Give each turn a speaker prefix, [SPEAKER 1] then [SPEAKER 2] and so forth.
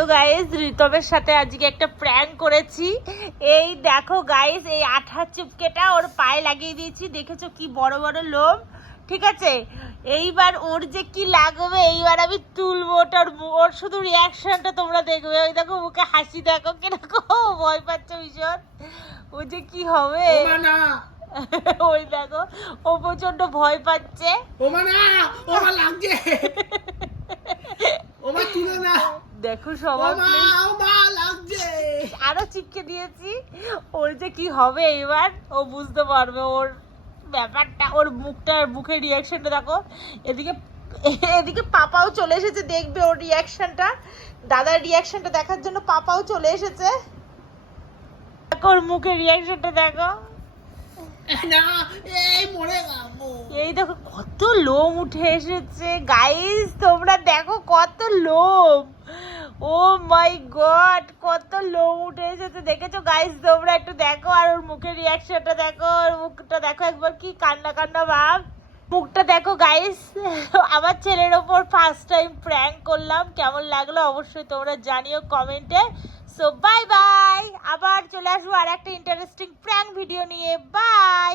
[SPEAKER 1] Hello guys ঋতমের সাথে আজকে একটা প্র্যাঙ্ক করেছি। এই দেখো গাইস এই আঠার চুপকেটা ওর পায়ে লাগিয়ে দিয়েছি। দেখেছ কি বড় বড় লোম? ঠিক আছে? এইবার ওর যে কি লাগবে এইবার আমি তুলবো ওটার ওর শুধু রিয়াকশনটা তোমরা দেখবে। ওই দেখো মুখে হাসি দেখো কীরকম ভয় পাচ্ছে ভীষণ। ও যে কি হবে? ওই দেখো ও প্রচণ্ড ভয় পাচ্ছে।
[SPEAKER 2] না ওমা লাগছে। তুলো না।
[SPEAKER 1] দেখো সবাই আরও চিপকে দিয়েছি। ওর যে কি হবে এবার ও বুঝতে পারবে ওর ব্যাপারটা ওর মুখটার মুখের রিয়াকশনটা দেখো। এদিকে এদিকে পাপাও চলে এসেছে দেখবে ওর রিয়াকশনটা দাদার রিয়াকশনটা দেখার জন্য পাপাও চলে এসেছে। ওর মুখের রিয়াকশনটা দেখো।
[SPEAKER 2] এই
[SPEAKER 1] দেখো কত লোম উঠে এসেছে। গাইস তোমরা দেখো কত লোম। মাই গড কত লোম উঠে এসেছে। দেখেছ গাইস তোমরা একটু দেখো আর ওর মুখের রিয়াকশনটা দেখো, ওর মুখটা দেখো একবার কি কান্না কান্না ভাব। মুখটা দেখো গাইস আমার ছেলের ওপর ফার্স্ট টাইম প্র্যাঙ্ক করলাম। কেমন লাগল অবশ্যই তোমরা জানিও কমেন্টে সো বাই বাই আবার চলে আসব আর একটা ইন্টারেস্টিং প্র্যাঙ্ক ভিডিও নিয়ে। বাই